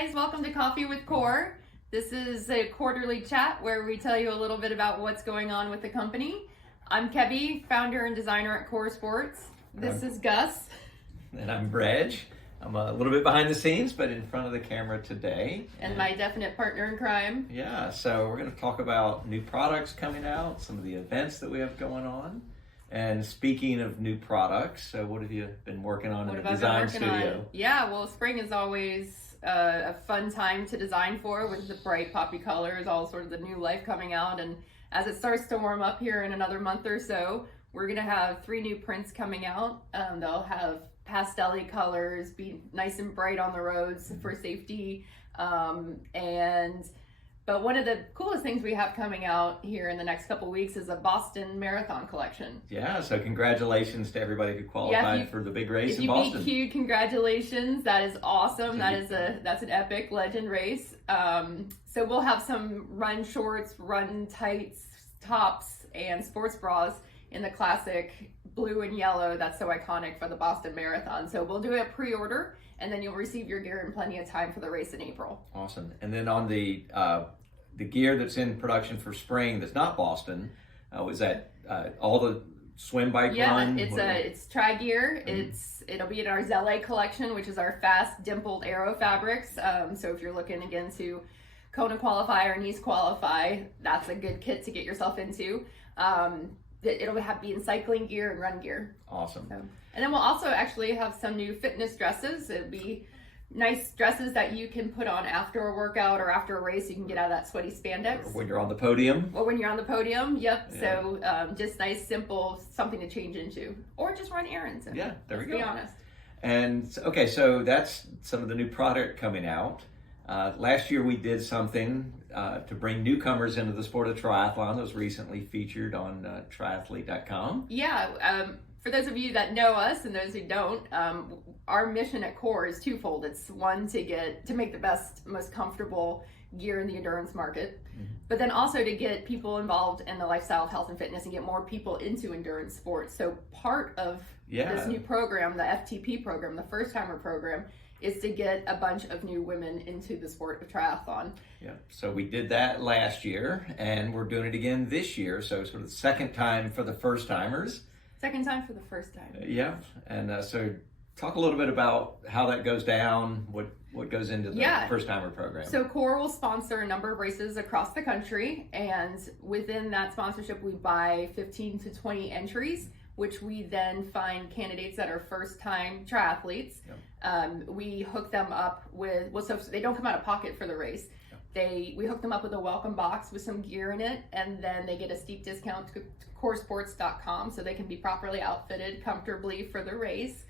guys, welcome to Coffee with Coeur. This is a quarterly chat where we tell you a little bit about what's going on with the company. I'm Kebby, founder and designer at Coeur Sports. This is Gus. And I'm Reg. I'm a little bit behind the scenes, but in front of the camera today. And my definite partner in crime. Yeah, so we're going to talk about new products coming out, some of the events that we have going on. And speaking of new products, so what have you been working on in the design studio? Yeah, well, spring is always a fun time to design for with the bright poppy colors, all sorts of the new life coming out. And as it starts to warm up here in another month or so, we're going to have 3 new prints coming out. They'll have pastel-y colors, be nice and bright on the roads for safety. But one of the coolest things we have coming out here in the next couple of weeks is a Boston Marathon collection. Yeah, so congratulations to everybody who qualified for the big race in Boston. If you beat Q, congratulations. That is awesome. That's an epic legend race. So we'll have some run shorts, run tights, tops, and sports bras in the classic blue and yellow that's so iconic for the Boston Marathon. So we'll do a pre-order, and then you'll receive your gear in plenty of time for the race in April. Awesome. And then on the gear that's in production for spring that's not Boston, was that all the swim bike run? Yeah, it's tri-gear. It'll be in our Zelle collection, which is our fast dimpled aero fabrics. So if you're looking again to Kona qualify or Nice qualify, that's a good kit to get yourself into. It'll be in cycling gear and run gear. Awesome. So, and then we'll also actually have some new fitness dresses. It'll be nice dresses that you can put on after a workout or after a race. You can get out of that sweaty spandex. Or when you're on the podium. Or when you're on the podium, yep. Yeah. So just nice, simple, something to change into. Or just run errands. Yeah, there we go. Let's be honest. And okay, so that's some of the new product coming out. Last year we did something to bring newcomers into the sport of triathlon that was recently featured on triathlete.com. Yeah, for those of you that know us and those who don't, our mission at Coeur is twofold. It's one, to make the best, most comfortable gear in the endurance market, but then also to get people involved in the lifestyle of health and fitness and get more people into endurance sports. So part of this new program, the FTP program, the first timer program, is to get a bunch of new women into the sport of triathlon. Yeah, so we did that last year, and we're doing it again this year. So sort of the second time for the first timers. Second time for the first time. Yeah, and so talk a little bit about how that goes down, what goes into the first timer program. So Coeur will sponsor a number of races across the country, and within that sponsorship we buy 15 to 20 entries, which we then find candidates that are first-time triathletes. Yep. We hook them up with, so they don't come out of pocket for the race. Yep. We hook them up with a welcome box with some gear in it, and then they get a steep discount to CoeurSports.com so they can be properly outfitted comfortably for the race.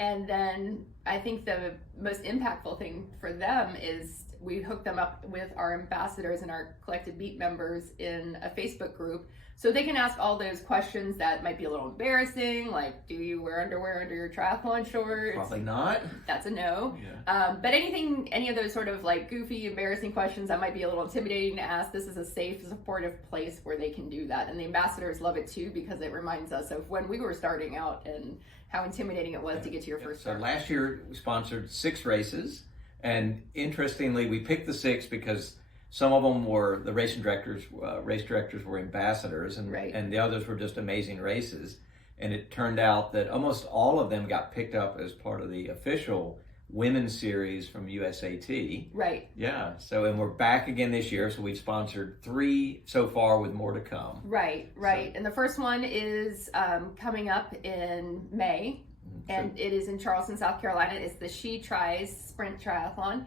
And then I think the most impactful thing for them is we hook them up with our ambassadors and our collective beat members in a Facebook group, so they can ask all those questions that might be a little embarrassing, like, do you wear underwear under your triathlon shorts? Probably not. That's a no. Yeah. But any of those sort of like goofy, embarrassing questions that might be a little intimidating to ask, this is a safe, supportive place where they can do that. And the ambassadors love it too, because it reminds us of when we were starting out and how intimidating it was to get to your first start. So last year we sponsored 6 races, and interestingly we picked the 6 because some of them were the race directors were ambassadors, and the others were just amazing races. And it turned out that almost all of them got picked up as part of the official women's series from USAT. Right. Yeah. So, and we're back again this year. So we've sponsored 3 so far, with more to come. Right. So, and the first one is coming up in May, and it is in Charleston, South Carolina. It's the She Tries Sprint Triathlon.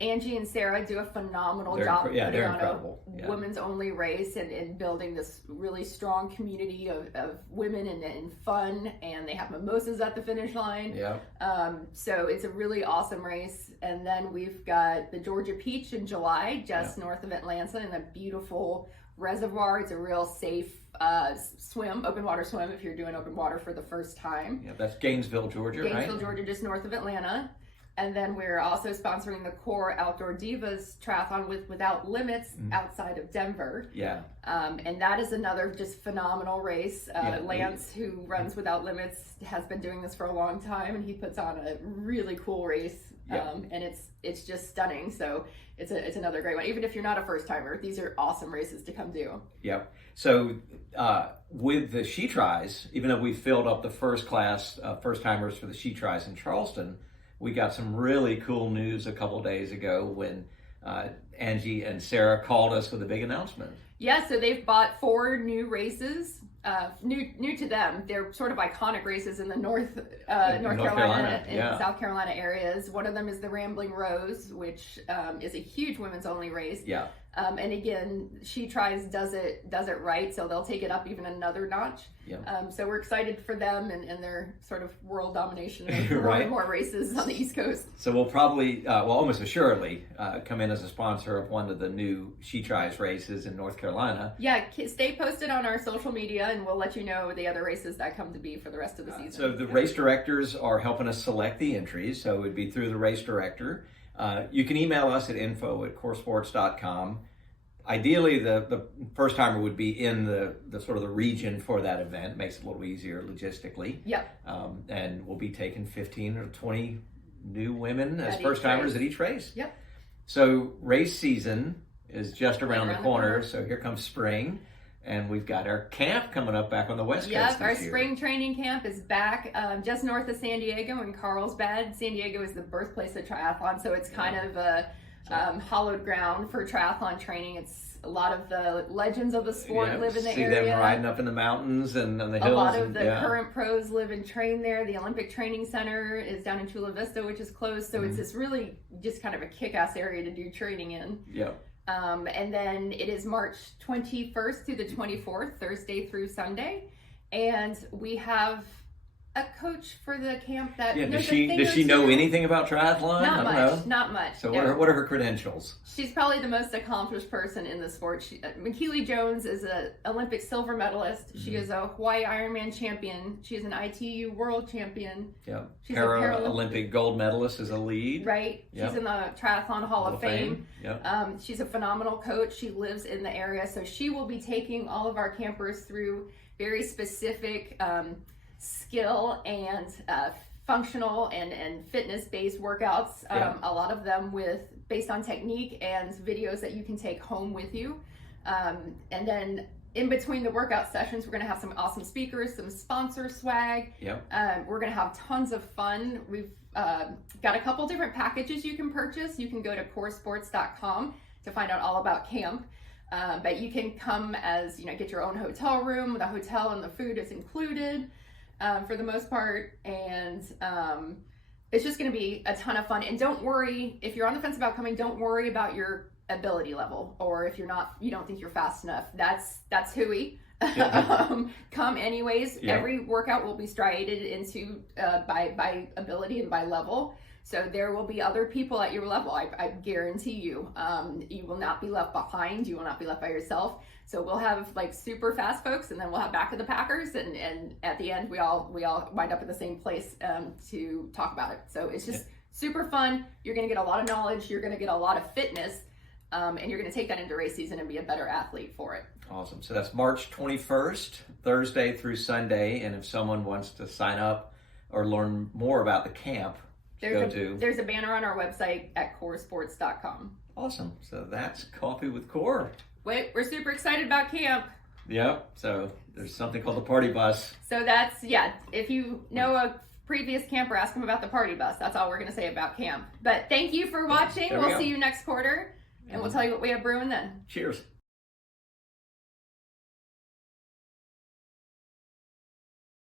Angie and Sarah do a phenomenal job putting on a women's only race and building this really strong community of women and fun, and they have mimosas at the finish line. Yeah. So it's a really awesome race. And then we've got the Georgia Peach in July, just north of Atlanta, in a beautiful reservoir. It's a real safe open water swim if you're doing open water for the first time. Yeah, that's Gainesville, Georgia, right? Gainesville, Georgia, just north of Atlanta. And then we're also sponsoring the Coeur Outdoor Divas Triathlon with Without Limits outside of Denver. Yeah. And that is another just phenomenal race. Lance, who runs Without Limits, has been doing this for a long time, and he puts on a really cool race And it's just stunning. So it's another great one. Even if you're not a first timer, these are awesome races to come do. Yep. So with the She Tries, even though we filled up the first class first timers for the She Tries in Charleston, we got some really cool news a couple days ago when Angie and Sarah called us with a big announcement. Yeah, so they've bought 4 new races, new to them. They're sort of iconic races in the North Carolina and South Carolina areas. One of them is the Rambling Rose, which is a huge women's only race. Yeah. And again, She Tries does it right, so they'll take it up even another notch. Yeah. So we're excited for them and their sort of world domination of right. more races on the East Coast. So we'll probably, almost assuredly, come in as a sponsor of one of the new She Tries races in North Carolina. Yeah, stay posted on our social media, and we'll let you know the other races that come to be for the rest of the season. So the race directors are helping us select the entries, so it would be through the race director. You can email us at info@coresports.com. Ideally, the first timer would be in the sort of the region for that event. Makes it a little easier logistically. Yep. And we'll be taking 15 or 20 new women as At first timers race. at each race. Yep. So race season is just around the corner. So here comes spring. And we've got our camp coming up back on the West Coast. Yep, our spring training camp is back just north of San Diego in Carlsbad. San Diego is the birthplace of triathlon, so it's kind of a hallowed ground for triathlon training. It's a lot of the legends of the sport live in the area. See them riding up in the mountains and on the hills. A lot of the current pros live and train there. The Olympic Training Center is down in Chula Vista, which is closed. So it's really just kind of a kick-ass area to do training in. Yep. And then it is March 21st through the 24th, Thursday through Sunday. And we have a coach for the camp that does she know anything about triathlon? Not much. So what are her credentials? She's probably the most accomplished person in the sport. McKeely Jones is an Olympic silver medalist. She is a Hawaii Ironman champion. She is an ITU world champion. Yeah. Paralympic gold medalist is a lead. Right. She's in the Triathlon Hall of Fame. Yep. She's a phenomenal coach. She lives in the area. So she will be taking all of our campers through very specific skill and functional and fitness-based workouts. A lot of them based on technique and videos that you can take home with you. And then in between the workout sessions, we're going to have some awesome speakers, some sponsor swag. Yep. We're going to have tons of fun. We've got a couple different packages you can purchase. You can go to coresports.com to find out all about camp. But you can come as, get your own hotel room. The hotel and the food is included for the most part. And it's just going to be a ton of fun. And don't worry, if you're on the fence about coming, don't worry about your ability level, or if you don't think you're fast enough. That's hooey. Come anyways. Yeah. Every workout will be striated into by ability and by level. So there will be other people at your level. I guarantee you. You will not be left behind. You will not be left by yourself. So we'll have like super fast folks, and then we'll have back of the packers, and at the end we all wind up at the same place to talk about it. So it's just super fun. You're going to get a lot of knowledge. You're going to get a lot of fitness, and you're going to take that into race season and be a better athlete for it. Awesome. So that's March 21st, Thursday through Sunday. And if someone wants to sign up or learn more about the camp, there's a banner on our website at coresports.com. Awesome. So that's Coffee with Coeur. Wait, we're super excited about camp. Yep. So there's something called the party bus. So that's, if you know a previous camper, ask them about the party bus. That's all we're going to say about camp. But thank you for watching. We'll see you next quarter, and we'll tell you what we have brewing then. Cheers.